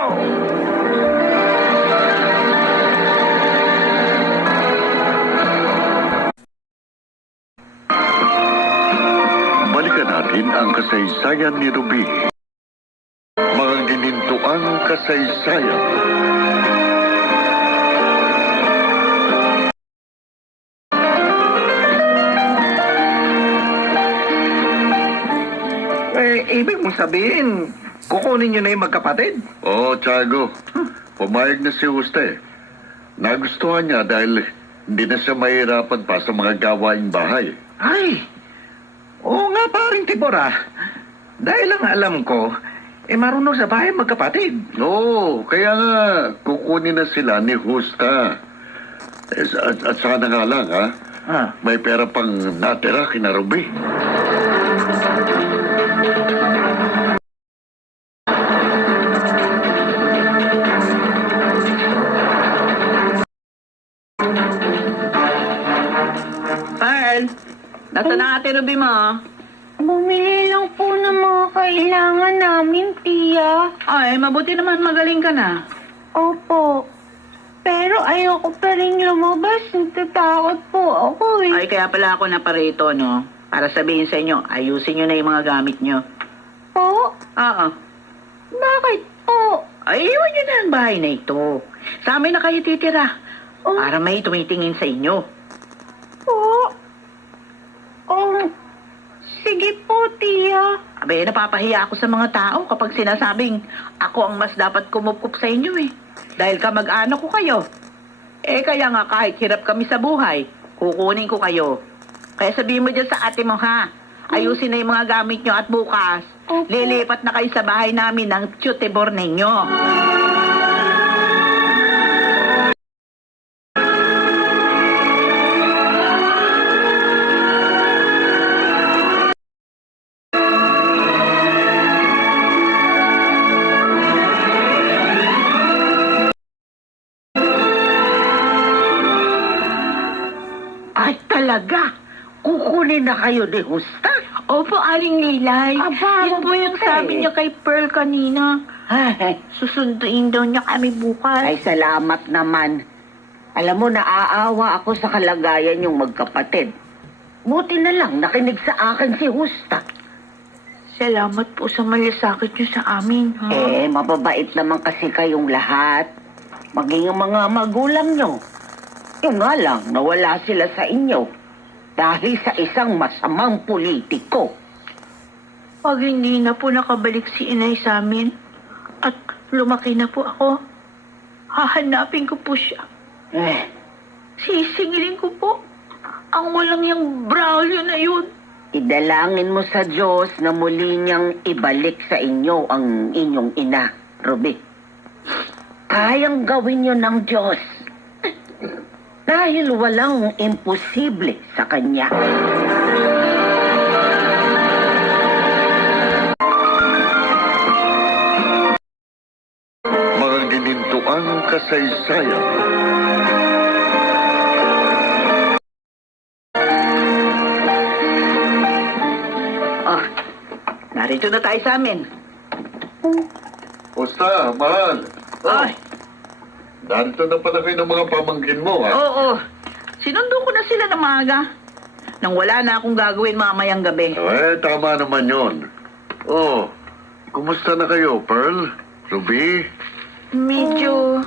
Balikan natin ang kasaysayan ni Ruby. Mga ginintuang kasaysayan. Ibig mong sabihin, kukunin niyo na yung magkapatid? Oo, Tiago. Pumayag na si Juste. Nagustuhan niya dahil hindi na siya mahirapan pa sa mga gawaing bahay. Ay! Oo nga, paring Tibora. Dahil ang alam ko, marunong sa bahay magkapatid. Oo, kaya nga kukunin na sila ni Justa. At sana nga lang, ha? May pera pang natira kina Ruby. Nasaan na ate Ruby mo? Bumili lang po ng mga kailangan namin, Tia. Ay, mabuti naman magaling ka na. Opo. Pero ayoko pa rin lumabas. Natatakot po ako eh. Ay, kaya pala ako naparito, no? Para sabihin sa inyo, ayusin nyo na yung mga gamit nyo. Po? Oo. Bakit po? Ay, iwan nyo na ang bahay na ito. Sa amin na kayo titira. Para may tumitingin sa inyo. Po? Sige po, tiya. Abe, napapahiya ako sa mga tao kapag sinasabing ako ang mas dapat kumukup sa inyo eh. Dahil kamag-anak ko kayo. Eh, kaya nga kahit hirap kami sa buhay, kukunin ko kayo. Kaya sabihin mo dyan sa ate mo, ha? Ayusin na yung mga gamit nyo at bukas, Opo. lilipat na kayo sa bahay namin ng Chutebor ninyo. Ay, talaga? Kukunin na kayo ni Husta? Opo, Aling Lilay. Aba, Yun po yung mabuti. sabi niya kay Pearl kanina. Ay, Susunduin daw niya kami bukas. ay, salamat naman. Alam mo, naaawa ako sa kalagayan yung magkapatid. Buti na lang nakinig sa akin si Husta. Salamat po sa malasakit niyo sa amin, ha? Mababait naman kasi kayong lahat. Maging ang mga magulang nyo. Yung nga lang, nawala sila sa inyo. Dahil sa isang masamang politiko. Pag hindi na po nakabalik si inay sa amin at lumaki na po ako, hahanapin ko po siya. Sisingilin ko po ang walang yung Braulio na yun. Idalangin mo sa Diyos na muli niyang ibalik sa inyo ang inyong ina, Ruby. Kayang gawin niyo ng Diyos. Dahil walang imposible sa Kanya. Mga ginintuang kasaysayan. Oh, narito na tayo sa amin. Basta, mahal. Ay, Narito na pala kayo ng mga pamangkin mo, ha? oo. Sinundo ko na sila ng maaga. Nang wala na akong gagawin mamayang gabi. Tama naman yon. Oh, kumusta na kayo, Pearl? Ruby? Medyo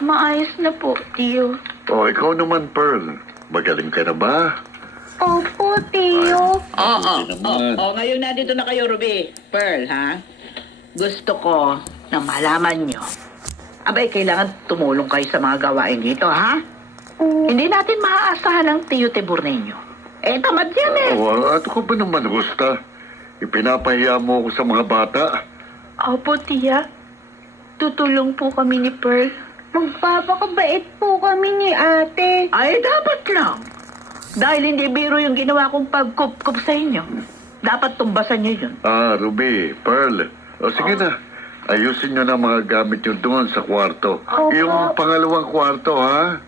maayos na po, tiyo. Oh, ikaw naman, Pearl. Magaling ka na ba? Opo, tiyo. Oo, naman. ngayon nandito na kayo, Ruby. Pearl, ha? Gusto ko na malaman nyo. Abay, kailangan tumulong kayo sa mga gawain dito, ha? Hindi natin maaasahan ang tiyo ninyo. Tamad yan eh. Oh, at ko ba naman, Gusta? Ipinapahiya mo ako sa mga bata? Opo, tiya. Tutulong po kami ni Pearl. Magpapakabait po kami ni ate. Ay, dapat lang. Dahil hindi biro yung ginawa kong pagkup-kup sa inyo. Dapat tumbasan nyo yun. Ruby, Pearl. O, sige na. Ayusin nyo na mga gamit nyo doon sa kwarto. Opo. Yung pangalawang kwarto, ha?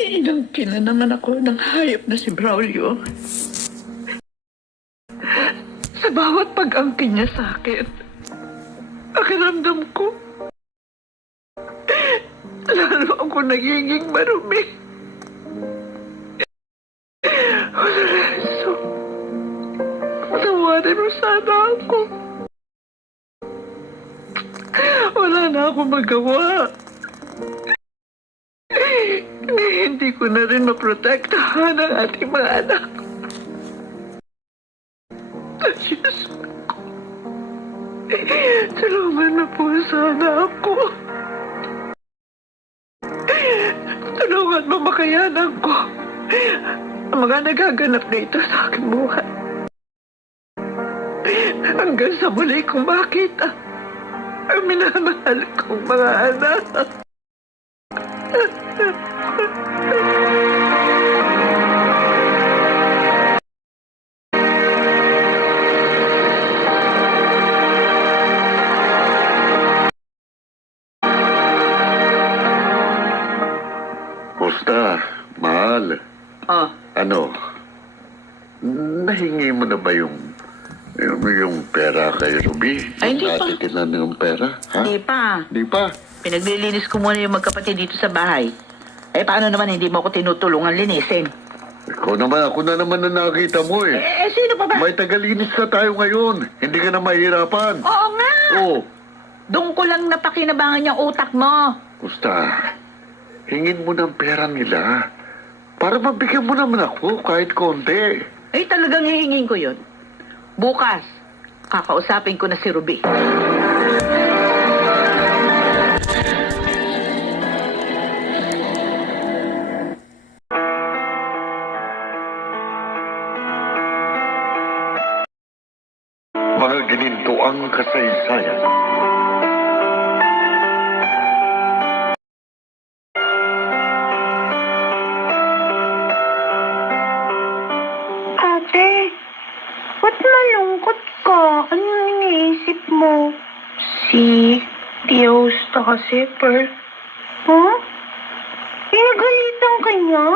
Inangkin na naman ako ng hayop na si Braulio. Sa bawat pag-angkin niya sa akin, pakiramdam ko, lalo ako nagiging marumi. Lorenzo, tawarin mo sana ako. Wala na ako magawa. Hindi ko na rin maprotektahan ang ating mga anak. Diyos ko. Tulungan mo po sana ako. Tulungan mo makayanan ko ang mga nagaganap na ito sa aking buhay. Hanggang sa muli kong makita ang minamahal kong mga anak. Kumusta? Mahal. Oh, Ano? Nahingi mo na ba yung pera kay Ruby? Ay, hindi pa. Natitilan yung pera? Ha? hindi pa. Di pa? Pinaglilinis ko muna yung magkapatid dito sa bahay. Eh, paano naman hindi mo ako tinutulungan linisin? Ako na naman na nakita mo eh. Sino pa ba? May tagalinis na tayo ngayon. Hindi ka na mahirapan. Oo nga! Oo. Doon ko lang napakinabangan yung utak mo. Gusta, hingin mo ng pera nila. Para mabigyan mo naman ako kahit konti. Eh, talagang hihingin ko yun. Bukas, kakausapin ko na si Ruby. Mga ginintuang kasaysayan. Ate, ba't malungkot ka? Anong iniisip mo? Si Tiosta kasi, Pearl. Huh? Pinagalitan ka niya?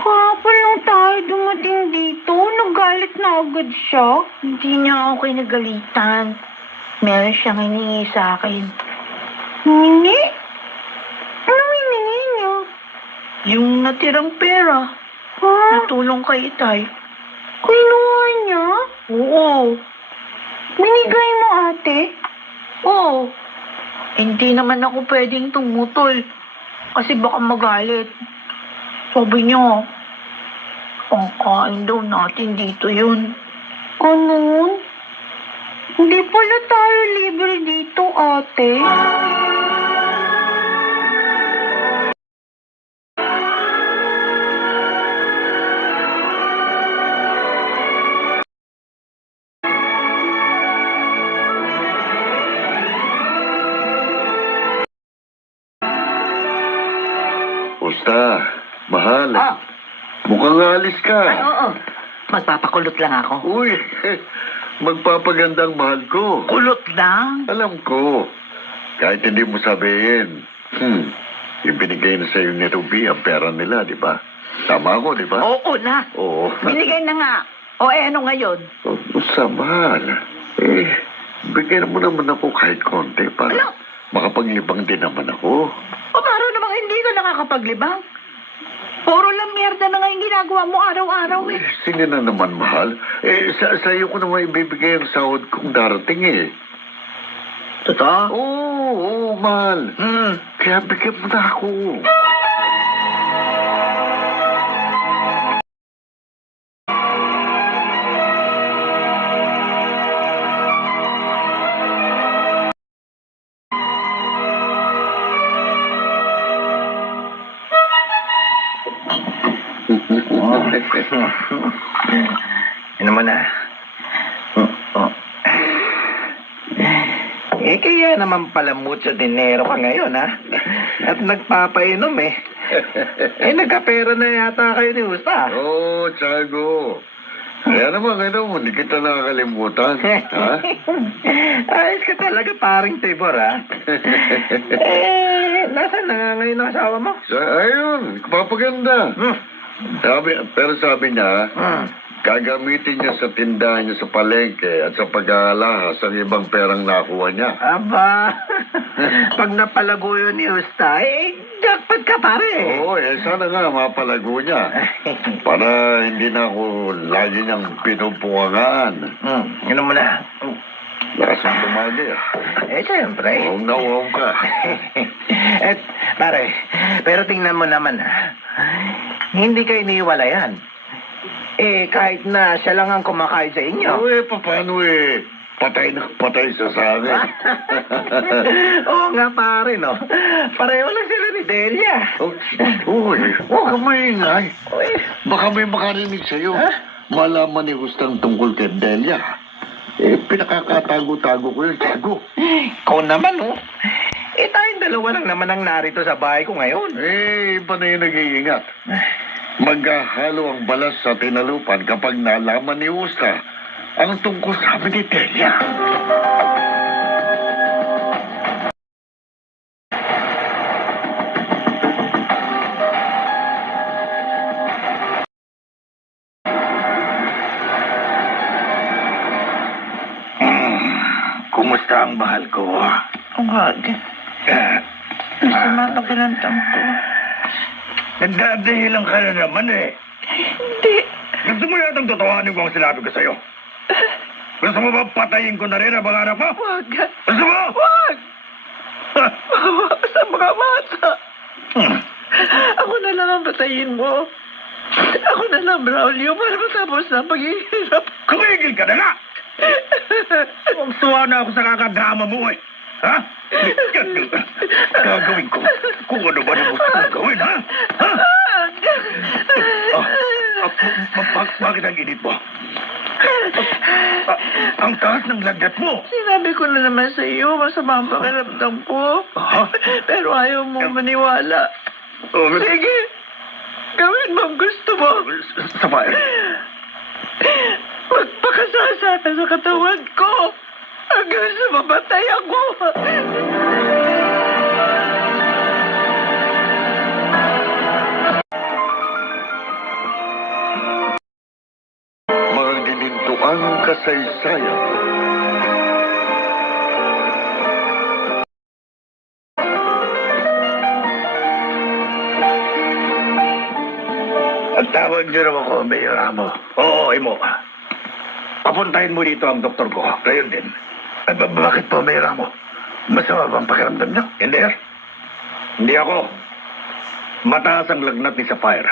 Kahapon lang tayo dumating dito. Nagalit na agad siya. Hindi niya ako kinagalitan. Meron siyang hiningi sa akin. Hiningi? Anong hiningi niya? Yung natirang pera, natulong kay Itay. Kinuha niya? Oo. Binigay mo, ate? Oo. Hindi naman ako pwedeng tumutol. Kasi baka magalit. Sabi niya, ang kain daw natin dito yun. Ganun? Hindi pala tayo libre dito, ate. Gusta, mahal. Ah. Mukhang alis ka. Ay, oo. Magpapakulot lang ako. Uy, magpapagandang mahal ko. Kulot lang? Alam ko. Kahit hindi mo sabihin. Ibinigay na sa'yo ni Ruby ang pera nila, di ba? Tama ako, di ba? Oo na. Oo. Binigay na nga. O ano ngayon? Gusta, mahal. Bigyan mo naman ako kahit konti para Ano? makapaglibang din naman ako. O paano namang hindi ka nakakapaglibang? Puro lang mierda na nga yung ginagawa mo araw-araw eh. Sige na naman, mahal. Sa'yo ko naman ibibigay ang sahod kong darating eh. Totoo? Oo, mahal. Kaya bigyan mo na ako. Ano mo na? Kaya naman pala mucho dinero ka ngayon, ha? At nagpapainom, eh. Nagkapera na yata kayo ni Usta. Oo, Tiago. Kaya naman, hindi kita nakakalimutan. Ha? Ayos ka talaga, paring Tibor, ha? Nasaan na nga ngayon ang asawa mo? Ayun, papaganda. Pero sabi niya, gagamitin niya sa tindahan niya sa palengke at sa pag-aalahas ang ibang perang nakuha niya. Aba, pag napalago yun ni Usta, jackpot ka pare. Oo, sana nga mapalago niya. Para hindi na ako lagi niyang pinupungangaan. Ano mo na? Lakas ang tumagi Siyempre. Huwag na huwag ka. Pare, pero tingnan mo naman, ha? Hindi kayo iniwalayan. Kahit na siya lang ang kumakain sa inyo. Paano patay na patay sa akin. Oo nga, pare, no? Pareho lang sila ni Delia. Huwag ka maingay. Baka may makarinig sa'yo. Malaman ni Gustang tungkol kay Delia. Pinakakatago-tago ko yun, Tiago. Ikaw naman, no? Tayong dalawa lang naman ang narito sa bahay ko ngayon. Iba na yung nag-iingat. Maghahalo ang balas sa tinalupan kapag nalaman ni Usta ang tungkol sa amin ni Delia. Kumusta ang mahal ko? Ang hagi. Sumatak ang ko. Nagdadahilan ka na naman eh. Hindi. Gusto mo yatang totohanin ko ang sinabi ko sa'yo? Gusto mo ba patayin ko na rin ang mga anak mo? Wag. Gusto mo? Wag! Sa mga bata. Ako na lang ang patayin mo. Ako na lang, Braulio, para matapos na ang paghihirap. Kumigil ka na nga! Suwa na ako sa kakadrama mo eh. Ha? Gagawin ko kung ano ba ang gusto kong gawin, ha? Ha? Bakit ang init mo? Ang taas ng lagnat mo. Sinabi ko na naman sa iyo, masama ang pakiramdam ko. Pero ayaw mong maniwala. Sige, gawin mo ang gusto mo. Sapphire. Magpakasasata sa katawan ko hanggang sa mamatay ako. Mga ginintuang kasaysayan. Ang tawag niyo raw ako, Mayor Amo. Oo, Imo. Papuntahin mo dito ang doktor ko. Ngayon din. Bakit po, Mayor Amo? Masama bang pakiramdam niyo? Hindi. Hindi ako. Mataas ang lagnat ni Sapphire.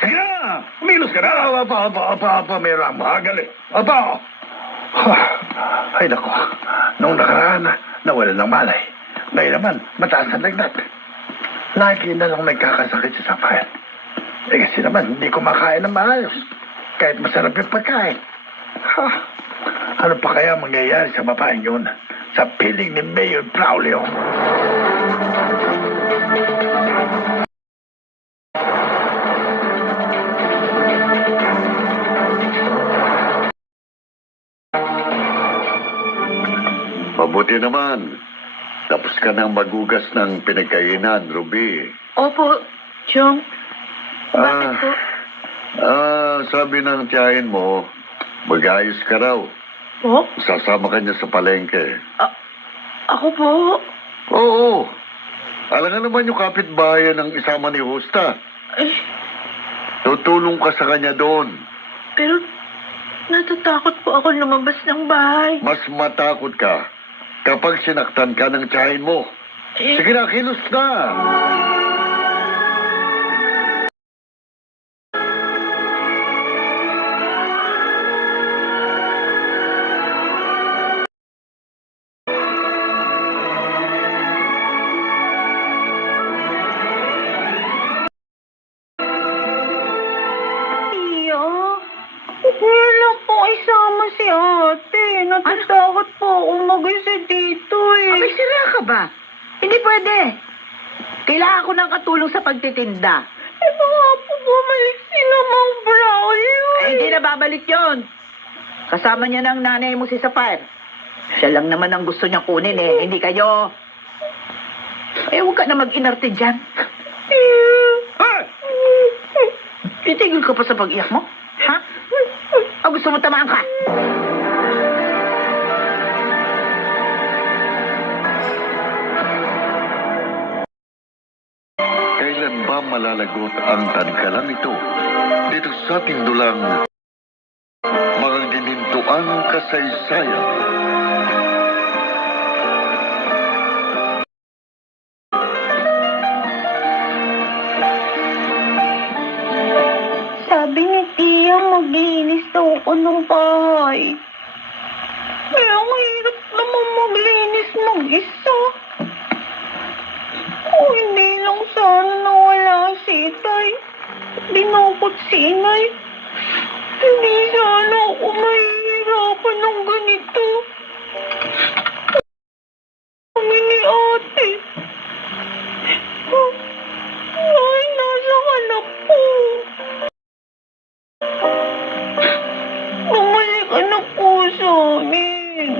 Sige na! Umilos ka na! Opo, Mayor Amo. Galing. Opo! Ay, nako. Noong nakaraan, nawala ng malay. Ngayon naman, mataas ang lagnat. Lagi na lang may kakasakit si Sapphire. Kasi naman, hindi kumakain ng maayos. Kahit masarap yung pagkain. Ano pa kaya mangyayari sa babaeng yun? Sa piling ni Mayor Braulio? Mabuti naman. Tapos ka nang magugas ng pinagkainan, Ruby. Opo, Chong. Bakit po? Sabi ng tiyahin mo, mag-ayos ka raw. Po? Sasama ka niya sa palengke. Ako po? Oo. Alam nga naman yung kapitbahayan ng isama ni Justa. Eh, Tutulong ka sa kanya doon. pero natatakot po ako lumabas ng bahay. Mas matakot ka kapag sinaktan ka ng tiyahin mo. Eh, Sige na, kilos na. Tia, huwag niyo lang po isama si ate. Natatakot po ako mag-isa dito eh. May sira ka ba? Hindi pwede. Kailangan ko ng katulong sa pagtitinda. Eh, baka po bumalik sila Mang Braulio Ay, hindi na babalik yon. Kasama niya ng nanay mo si Sapphire. Siya lang naman ang gusto niya kunin eh, hindi kayo. Eh, huwag ka na mag-inarte dyan. Titigil ka pa sa pag-iyak mo? Ha? O gusto mo tamaan ka? Kailan ba malalagot ang tanikalang ito? Dito sa ating dulang mga ginintuang kasaysayan. Sabi ni Tia, maglinis daw ako ng bahay. Kaya ang hirap naman maglinis mag-isa. Kung hindi lang sana nawala si Tay. Dinukot si Inay. Hindi sana ako mahihirapan ng ganito. Kami ni ate. Ay, nasa anak ko. Bumalik anak ko sa amin.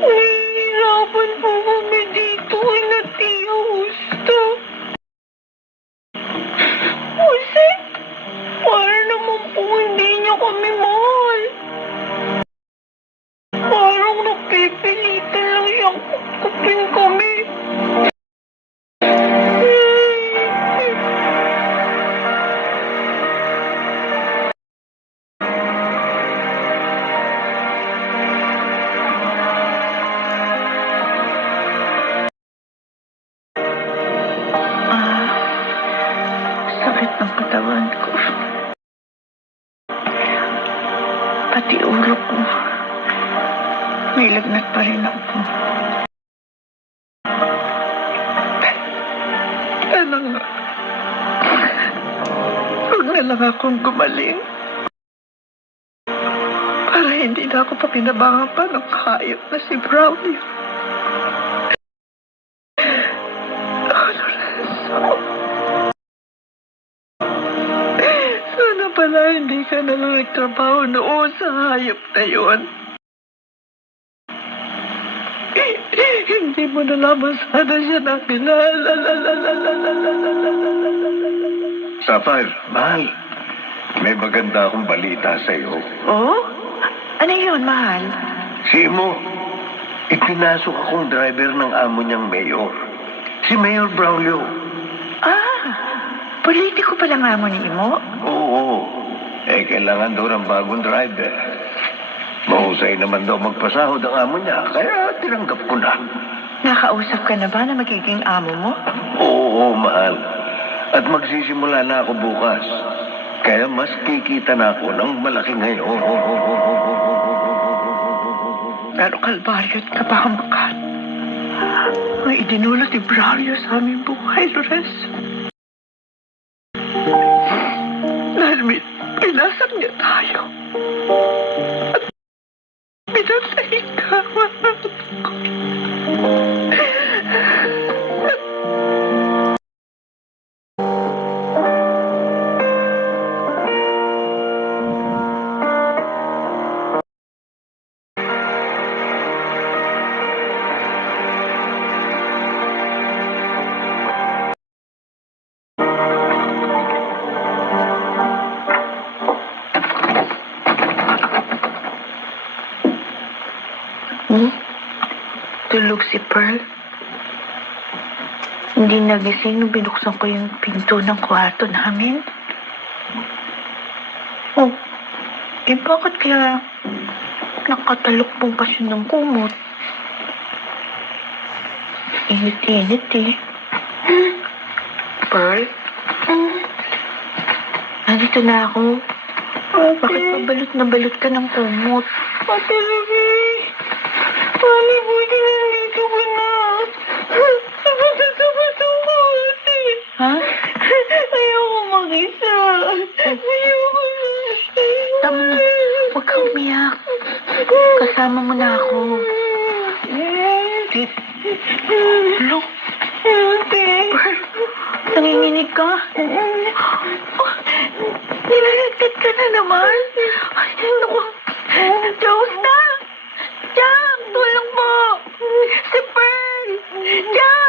Nahihirapan po kami dito ay Tia Justa. Kasi, para naman po hindi niya kami mahal. Pati ulo ko. May lagnat pa rin ako. Ano nga? Huwag na lang akong gumaling. Para hindi na ako pa pinabangan pa ng hayop na si Brownie. Sana pala hindi ka na lang nagtrabaho noon sa hayop na yun. Hindi mo na lamang sana siya nakilala. Sapphire, mahal. May maganda akong balita sa iyo. Oh? Ano yun, mahal? Si Imo, ipinasok akong driver ng amo niyang mayor. Si Mayor Braulio. Ah, politiko pala nga mo ni Imo? Oo. Kailangan daw ng bagong driver. Mahusay naman daw magpasahod ang amo niya, kaya tinanggap ko na. Nakausap ka na ba na magiging amo mo? Oo, mahal. At magsisimula na ako bukas. Kaya mas kikita na ako ng malaki ngayon. Pero kalbaryo at kapahamakan. May idinulot ni Braulio sa aming buhay, Lores. Dahil pinasak niya tayo. At pinatay ka. Tulog si Pearl. Hindi nagising nung binuksan ko yung pinto ng kwarto namin. Oh, bakit kaya nakatalukbong pa siya ng kumot? Init-init eh. Pearl? Nandito na ako. Bakit pabalot na balot ka ng kumot? Ate Ruby! Mami, buti nandito ko na. Sabot-sabot ako, ate. Ha? Ayoko mag-isa. Ayoko na. Tama na. Huwag kang umiyak. Kasama mo na ako. Look. Ate. Nanginginig ka? Nilalagkat ka na naman. Ay, naku. Diyos na. Jack, tulong mo! Si Pearl! Jack!